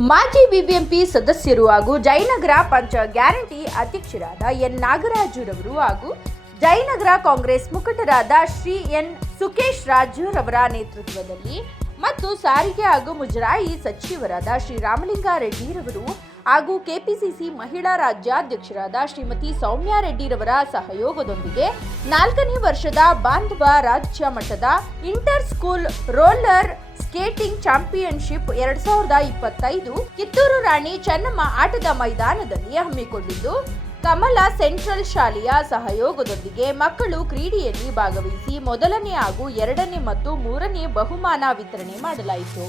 ಮಾಜಿ ಬಿಬಿಎಂಪಿ ಸದಸ್ಯರು ಹಾಗೂ ಜಯನಗರ ಪಂಚ ಗ್ಯಾರಂಟಿ ಅಧ್ಯಕ್ಷರಾದ ಎನ್ ನಾಗರಾಜುರವರು ಹಾಗೂ ಜಯನಗರ ಕಾಂಗ್ರೆಸ್ ಮುಖಂಡರಾದ ಶ್ರೀ ಎನ್ ಸುಕೇಶ್ ರಾಜುರವರ ನೇತೃತ್ವದಲ್ಲಿ ಮತ್ತು ಸಾರಿಗೆ ಹಾಗೂ ಮುಜರಾಯಿ ಸಚಿವರಾದ ಶ್ರೀ ರಾಮಲಿಂಗಾರೆಡ್ಡಿರವರು ಹಾಗೂ ಕೆಪಿಸಿಸಿ ಮಹಿಳಾ ರಾಜ್ಯಾಧ್ಯಕ್ಷರಾದ ಶ್ರೀಮತಿ ಸೌಮ್ಯಾ ರೆಡ್ಡಿರವರ ಸಹಯೋಗದೊಂದಿಗೆ ನಾಲ್ಕನೇ ವರ್ಷದ ಬಾಂಧವ ರಾಜ್ಯ ಮಟ್ಟದ inter school roller skating championship ಎರಡ್ ಸಾವಿರದ ಇಪ್ಪತ್ತೈದು ಕಿತ್ತೂರು ರಾಣಿ ಚೆನ್ನಮ್ಮ ಆಟದ ಮೈದಾನದಲ್ಲಿ ಹಮ್ಮಿಕೊಂಡಿದ್ದು, ಕಮಲ ಸೆಂಟ್ರಲ್ ಶಾಲೆಯ ಸಹಯೋಗದೊಂದಿಗೆ ಮಕ್ಕಳು ಕ್ರೀಡೆಯಲ್ಲಿ ಭಾಗವಹಿಸಿ ಮೊದಲನೇ ಹಾಗೂ ಎರಡನೇ ಮತ್ತು ಮೂರನೇ ಬಹುಮಾನ ವಿತರಣೆ ಮಾಡಲಾಯಿತು.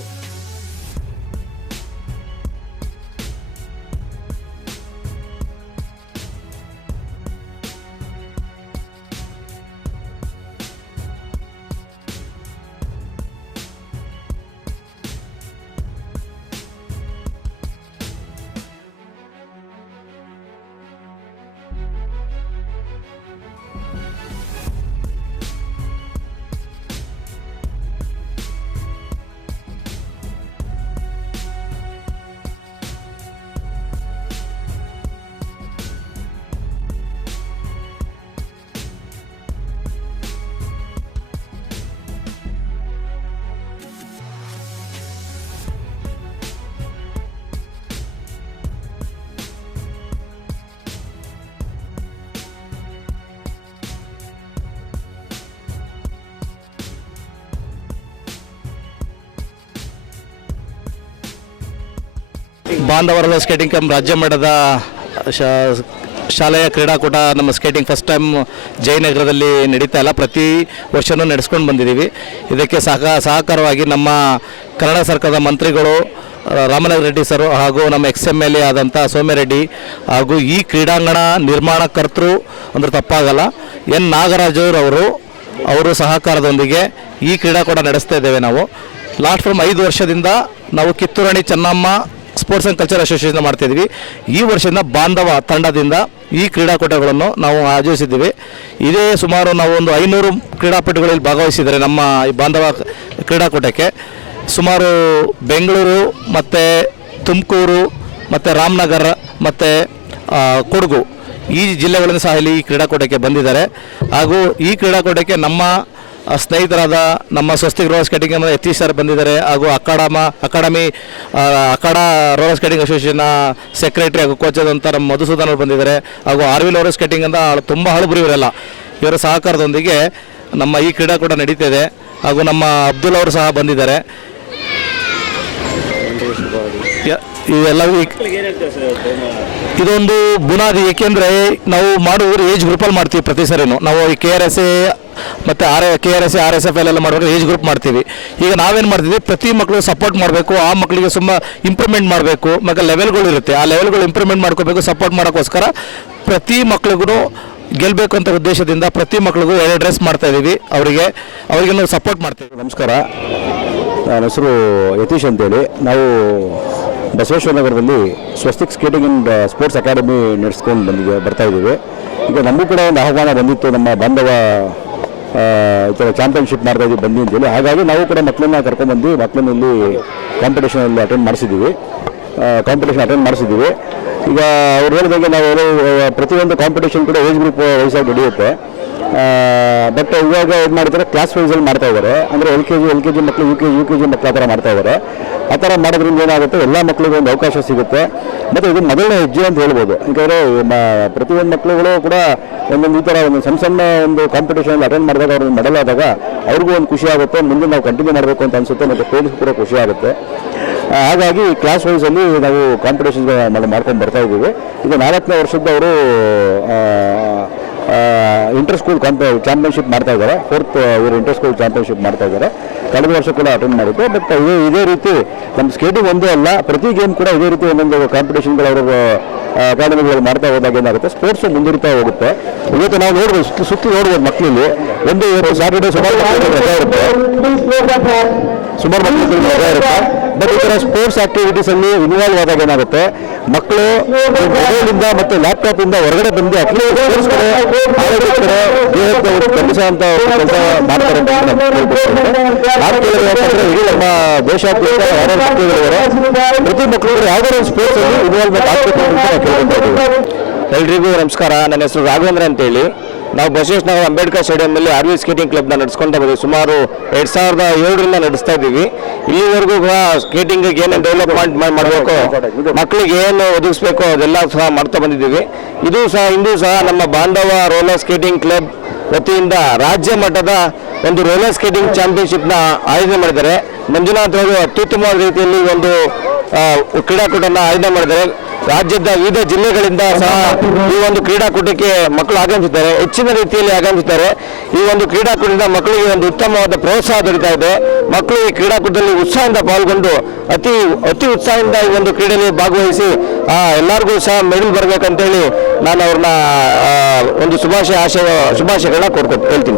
ಬಾಂಧವರದ ಸ್ಕೇಟಿಂಗ್ ಕ್ಯಾಂಪ್ ರಾಜ್ಯ ಮಟ್ಟದ ಶಾಲೆಯ ಕ್ರೀಡಾಕೂಟ ನಮ್ಮ ಸ್ಕೇಟಿಂಗ್ ಫಸ್ಟ್ ಟೈಮ್ ಜಯನಗರದಲ್ಲಿ ನಡೀತಾ ಇಲ್ಲ. ಪ್ರತಿ ವರ್ಷವೂ ನಡೆಸ್ಕೊಂಡು ಬಂದಿದ್ದೀವಿ. ಇದಕ್ಕೆ ಸಹ ಸಹಕಾರವಾಗಿ ನಮ್ಮ ಕನ್ನಡ ಸರ್ಕಾರದ ಮಂತ್ರಿಗಳು ರಾಮನಗರ ರೆಡ್ಡಿ ಸರ್ ಹಾಗೂ ನಮ್ಮ ಎಕ್ಸ್ ಎಂ ಎಲ್ ಎ ಆದಂಥ ಸೌಮ್ಯರೆಡ್ಡಿ ಹಾಗೂ ಈ ಕ್ರೀಡಾಂಗಣ ನಿರ್ಮಾಣಕರ್ತರು ಅಂದ್ರೆ ತಪ್ಪಾಗಲ್ಲ. ಎನ್ ನಾಗರಾಜರವರು ಅವರು ಸಹಕಾರದೊಂದಿಗೆ ಈ ಕ್ರೀಡಾಕೂಟ ನಡೆಸ್ತಾ ಇದ್ದೇವೆ ನಾವು. ಲಾಸ್ಟ್ ಫ್ರಮ್ ಐದು ವರ್ಷದಿಂದ ನಾವು Kittur Rani Chennamma sports and culture association ಮಾಡ್ತಿದ್ವಿ. ಈ ವರ್ಷದಿಂದ ಬಾಂಧವ ತಂಡದಿಂದ ಈ ಕ್ರೀಡಾಕೂಟಗಳನ್ನು ನಾವು ಆಯೋಜಿಸಿದ್ದೀವಿ. ಇದೇ ಸುಮಾರು ನಾವು ಒಂದು ಐನೂರು ಕ್ರೀಡಾಪಟುಗಳಲ್ಲಿ ಭಾಗವಹಿಸಿದ್ದಾರೆ ನಮ್ಮ ಈ ಬಾಂಧವ ಕ್ರೀಡಾಕೂಟಕ್ಕೆ. ಸುಮಾರು ಬೆಂಗಳೂರು ಮತ್ತು ತುಮಕೂರು ಮತ್ತು ರಾಮನಗರ ಮತ್ತು ಕೊಡಗು ಈ ಜಿಲ್ಲೆಗಳನ್ನು ಸಹ ಇಲ್ಲಿ ಈ ಕ್ರೀಡಾಕೂಟಕ್ಕೆ ಬಂದಿದ್ದಾರೆ. ಹಾಗೂ ಈ ಕ್ರೀಡಾಕೂಟಕ್ಕೆ ನಮ್ಮ ಸ್ನೇಹಿತರಾದ ನಮ್ಮ ಸ್ವಸ್ತಿ ರೋಲರ್ ಸ್ಕೇಟಿಂಗ್ ಅನ್ನೋ ಯತೀಶ್ ಸರ್ ಬಂದಿದ್ದಾರೆ ಹಾಗೂ ಅಕಾಡಮ, ಅಕಾಡೆಮಿ ಅಕಾಡ ರೋಲರ್ಸ್ ರೋಲರ್ ಸ್ಕೇಟಿಂಗ್ ಅಸೋಸಿಯೇಷನ್ನ ಸೆಕ್ರೆಟರಿ ಹಾಗೂ ಕೋಚ್ ಆದಂಥ ನಮ್ಮ ಮಧುಸೂದನ್ ಅವರು ಬಂದಿದ್ದಾರೆ. ಹಾಗೂ ಆರ್ವಿಲ್ ರೋಲರ್ ಸ್ಕೇಟಿಂಗ್ ಅಂತ ತುಂಬ ಹಳಬರು ಇವರೆಲ್ಲ. ಇವರ ಸಹಕಾರದೊಂದಿಗೆ ನಮ್ಮ ಈ ಕ್ರೀಡಾಕೂಟ ನಡೀತಿದೆ ಹಾಗೂ ನಮ್ಮ ಅಬ್ದುಲ್ ಅವರು ಸಹ ಬಂದಿದ್ದಾರೆ. ಇವೆಲ್ಲವೂ ಈ- ಇದೊಂದು ಬುನಾದಿ, ಏಕೆಂದರೆ ನಾವು ಮಾಡುವುದು ಏಜ್ ಗ್ರೂಪಲ್ಲಿ ಮಾಡ್ತೀವಿ ಪ್ರತಿ ಸರಿನೂ. ನಾವು ಈ ಕೆ ಆರ್ ಎಸ್ ಎ ಮತ್ತು R K R S A R S F ಎಲ್ಲ ಮಾಡುವಾಗ ಏಜ್ ಗ್ರೂಪ್ ಮಾಡ್ತೀವಿ. ಈಗ ನಾವೇನು ಮಾಡ್ತೀವಿ, ಪ್ರತಿ ಮಕ್ಕಳು ಸಪೋರ್ಟ್ ಮಾಡಬೇಕು, ಆ ಮಕ್ಕಳಿಗೆ ಸುಮ್ಮ ಇಂಪ್ರೂವ್ಮೆಂಟ್ ಮಾಡಬೇಕು, ಮತ್ತು ಲೆವೆಲ್ಗಳು ಇರುತ್ತೆ. ಆ ಲೆವೆಲ್ಗಳು ಇಂಪ್ರೂವ್ಮೆಂಟ್ ಮಾಡ್ಕೋಬೇಕು ಸಪೋರ್ಟ್ ಮಾಡೋಕ್ಕೋಸ್ಕರ ಪ್ರತಿ ಮಕ್ಳಿಗೂ ಗೆಲ್ಲಬೇಕು ಅಂತ ಉದ್ದೇಶದಿಂದ ಪ್ರತಿ ಮಕ್ಳಿಗೂ ಎರಡು ಡ್ರೆಸ್ ಮಾಡ್ತಾ ಇದ್ದೀವಿ. ಅವರಿಗೆ ಅವರಿಗೆ ನಾವು ಸಪೋರ್ಟ್ ಮಾಡ್ತೀವಿ ನಮಸ್ಕಾರ. ನನ್ನ ಹೆಸರು ಯತೀಶ್ ಅಂತೇಳಿ. ನಾವು ಬಸವೇಶ್ವರ ನಗರದಲ್ಲಿ Swastik skating and sports academy ನಡೆಸ್ಕೊಂಡು ಬಂದಿದ್ದೆ ಬರ್ತಾ ಇದ್ದೀವಿ. ಈಗ ನಮಗೂ ಕೂಡ ಒಂದು ಆಹ್ವಾನ ಬಂದಿತ್ತು, ನಮ್ಮ ಬಾಂಧವ ಈ ಥರ ಚಾಂಪಿಯನ್ಶಿಪ್ ಮಾಡ್ತಾ ಇದ್ದೀವಿ ಬಂದಿ ಅಂತೇಳಿ. ಹಾಗಾಗಿ ನಾವು ಕೂಡ ಮಕ್ಕಳನ್ನ ಕರ್ಕೊಂಡ್ಬಂದು ಮಕ್ಕಳನ್ನ ಇಲ್ಲಿ ಕಾಂಪಿಟೇಷನಲ್ಲಿ ಅಟೆಂಡ್ ಮಾಡಿಸಿದ್ದೀವಿ. ಕಾಂಪಿಟೇಷನ್ ಅಟೆಂಡ್ ಮಾಡಿಸಿದ್ದೀವಿ. ಈಗ ಅವ್ರು ಹೇಳಿದಂಗೆ ನಾವು ಪ್ರತಿಯೊಂದು ಕಾಂಪಿಟೇಷನ್ ಕೂಡ ಏಜ್ ಗ್ರೂಪ್ ವಯಸ್ಸಾಗಿ ನಡೆಯುತ್ತೆ. ಬಟ್ ಇವಾಗ ಏನು ಮಾಡ್ತಾರೆ ಕ್ಲಾಸ್ ವೈಸಲ್ಲಿ ಮಾಡ್ತಾ ಇದ್ದಾರೆ. ಅಂದರೆ L K G L K G ಮಕ್ಕಳು U K U K G ಮಕ್ಕಳು ಆ ಥರ ಮಾಡ್ತಾ ಇದ್ದಾರೆ. ಆ ಥರ ಮಾಡೋದ್ರಿಂದ ಏನಾಗುತ್ತೆ? ಎಲ್ಲ ಮಕ್ಕಳಿಗೂ ಒಂದು ಅವಕಾಶ ಸಿಗುತ್ತೆ. ಮತ್ತು ಇದು ಮೊದಲನೇ ಹೆಜ್ಜೆ ಅಂತ ಹೇಳ್ಬೋದು. ಯಾಕಂದರೆ ಪ್ರತಿಯೊಂದು ಮಕ್ಕಳುಗಳು ಕೂಡ ಒಂದೊಂದು ಈ ಥರ ಒಂದು ಸಣ್ಣ ಸಣ್ಣ ಒಂದು ಕಾಂಪಿಟೇಷನ್ ಅಟೆಂಡ್ ಮಾಡಿದಾಗ, ಅವ್ರನ್ನ ಮೆಡಲ್ ಆದಾಗ ಅವ್ರಿಗೂ ಒಂದು ಖುಷಿ ಆಗುತ್ತೆ. ಮುಂದೆ ನಾವು ಕಂಟಿನ್ಯೂ ಮಾಡಬೇಕು ಅಂತ ಅನಿಸುತ್ತೆ. ಮತ್ತು ಪೇರೆಂಟ್ಸ್ ಕೂಡ ಖುಷಿ ಆಗುತ್ತೆ. ಹಾಗಾಗಿ ಕ್ಲಾಸ್ ವೈಸಲ್ಲಿ ನಾವು ಕಾಂಪಿಟೇಷನ್ ಮಾಡ್ಕೊಂಡು ಬರ್ತಾ ಇದ್ದೀವಿ. ಇದು ನಾಲ್ಕನೇ ವರ್ಷದವರು ಇಂಟರ್ ಸ್ಕೂಲ್ ಕಾಂಪ ಚಾಂಪಿಯನ್ಶಿಪ್ ಮಾಡ್ತಾ ಇದ್ದಾರೆ. ಫೋರ್ತ್ ಇವರು ಇಂಟರ್ ಸ್ಕೂಲ್ ಚಾಂಪಿಯನ್ಶಿಪ್ ಮಾಡ್ತಾ ಇದ್ದಾರೆ. ಕಳೆದ ವರ್ಷ ಕೂಡ ಅಟೆಂಡ್ ಮಾಡಿದ್ದೆ ಬಟ್ ಇದೇ ಇದೇ ರೀತಿ ನಮ್ಮ ಸ್ಕೇಟಿಂಗ್ ಒಂದೇ ಅಲ್ಲ, ಪ್ರತಿ ಗೇಮ್ ಕೂಡ ಇದೇ ರೀತಿ ಒಂದೊಂದು ಕಾಂಪಿಟೇಷನ್ಗಳು ಅವರು ಅಕಾಡೆಮಿಗಳು ಮಾಡ್ತಾ ಹೋದಾಗ ಏನಾಗುತ್ತೆ? ಸ್ಪೋರ್ಟ್ಸ್ ಮುಂದುವರಿತಾ ಹೋಗುತ್ತೆ. ಇವತ್ತು ನಾವು ನೋಡ್ಬೋದು, ಸುತ್ತ, ಸುತ್ತಿ ನೋಡ್ಬೋದು ಮಕ್ಕಳಲ್ಲಿ. ಒಂದು ಸಾಟರ್ಡೆ ಸುಮಾರು ಸುಮಾರು ಮಕ್ಕಳಿಗೆ ಮಜಾ ಇರುತ್ತೆ. ಮತ್ತು ಈ ಥರ ಸ್ಪೋರ್ಟ್ಸ್ ಆಕ್ಟಿವಿಟೀಸಲ್ಲಿ ಇನ್ವಾಲ್ವ್ ಆದಾಗ ಏನಾಗುತ್ತೆ? ಮಕ್ಕಳು ಮೊಬೈಲಿಂದ ಮತ್ತು ಲ್ಯಾಪ್ಟಾಪಿಂದ ಹೊರಗಡೆ ಬಂದು ಅಟ್ಲೀಸ್ಟ್ ಸ್ಪೋರ್ಟ್ಸ್ ಕೆಲಸ ಅಂತ ನಮ್ಮ ದೇಶಾದ್ಯಂತ ಮಕ್ಕಳಿದ್ದಾರೆ ಪ್ರತಿ ಮಕ್ಕಳು ಯಾವುದಾದ್ರು ಸ್ಪೋರ್ಟ್ಸ್ ಇನ್ವಾಲ್ವ್ಮೆಂಟ್ ಆಗಬೇಕು ಅಂತ ಇದ್ದೀವಿ ಎಲ್ರಿಗೂ ನಮಸ್ಕಾರ. ನನ್ನ ಹೆಸರು ರಾಘವೇಂದ್ರ ಅಂತೇಳಿ. ನಾವು ಬಸವೇಶ್ವರ ಅಂಬೇಡ್ಕರ್ ಸ್ಟೇಡಿಯಂನಲ್ಲಿ ಆರ್ ವಿ ಸ್ಕೇಟಿಂಗ್ ಕ್ಲಬ್ನ ನಡೆಸ್ಕೊಂತ ಬಂದಿದ್ದೀವಿ ಸುಮಾರು ಎರಡು ಸಾವಿರದ ಏಳರಿಂದ ನಡೆಸ್ತಾ ಇದ್ದೀವಿ. ಇಲ್ಲಿವರೆಗೂ ಕೂಡ ಸ್ಕೇಟಿಂಗಿಗೆ ಏನೇನು ಡೆವಲಪ್ಮೆಂಟ್ ಮಾಡಬೇಕು ಮಕ್ಕಳಿಗೆ ಏನು ಒದಗಿಸ್ಬೇಕು ಅದೆಲ್ಲ ಸಹ ಮಾಡ್ತಾ ಬಂದಿದ್ದೀವಿ. ಇದು ಸಹ, ಇಂದು ಸಹ ನಮ್ಮ ಬಾಂಧವ ರೋಲರ್ ಸ್ಕೇಟಿಂಗ್ ಕ್ಲಬ್ ವತಿಯಿಂದ ರಾಜ್ಯ ಮಟ್ಟದ ಒಂದು ರೋಲರ್ ಸ್ಕೇಟಿಂಗ್ ಚಾಂಪಿಯನ್ಶಿಪ್ನ ಆಯೋಜನೆ ಮಾಡಿದ್ದಾರೆ. ಮಂಜುನಾಥ್ ಅವರು ಅತ್ಯುತ್ತಮವಾದ ರೀತಿಯಲ್ಲಿ ಒಂದು ಕ್ರೀಡಾಕೂಟನ ಆಯೋಜನೆ ಮಾಡಿದ್ದಾರೆ. ರಾಜ್ಯದ ವಿವಿಧ ಜಿಲ್ಲೆಗಳಿಂದ ಸಹ ಈ ಒಂದು ಕ್ರೀಡಾಕೂಟಕ್ಕೆ ಮಕ್ಕಳು ಆಗಮಿಸುತ್ತಾರೆ ಹೆಚ್ಚಿನ ರೀತಿಯಲ್ಲಿ ಆಗಮಿಸುತ್ತಾರೆ ಈ ಒಂದು ಕ್ರೀಡಾಕೂಟದಿಂದ ಮಕ್ಕಳಿಗೆ ಒಂದು ಉತ್ತಮವಾದ ಪ್ರೋತ್ಸಾಹ ದೊರೀತಾ ಇದೆ. ಮಕ್ಕಳು ಈ ಕ್ರೀಡಾಕೂಟದಲ್ಲಿ ಉತ್ಸಾಹದಿಂದ ಪಾಲ್ಗೊಂಡು ಅತಿ ಅತಿ ಉತ್ಸಾಹದಿಂದ ಈ ಒಂದು ಕ್ರೀಡೆಯಲ್ಲಿ ಭಾಗವಹಿಸಿ ಎಲ್ಲರಿಗೂ ಸಹ ಮೆಡಲ್ ಬರಬೇಕಂತೇಳಿ ನಾನು ಅವ್ರನ್ನ ಒಂದು ಶುಭಾಶಯ ಆಶಯ, ಶುಭಾಶಯಗಳನ್ನ ಕೊಡ್ಕೊಟ್ಟು ಹೇಳ್ತೀನಿ.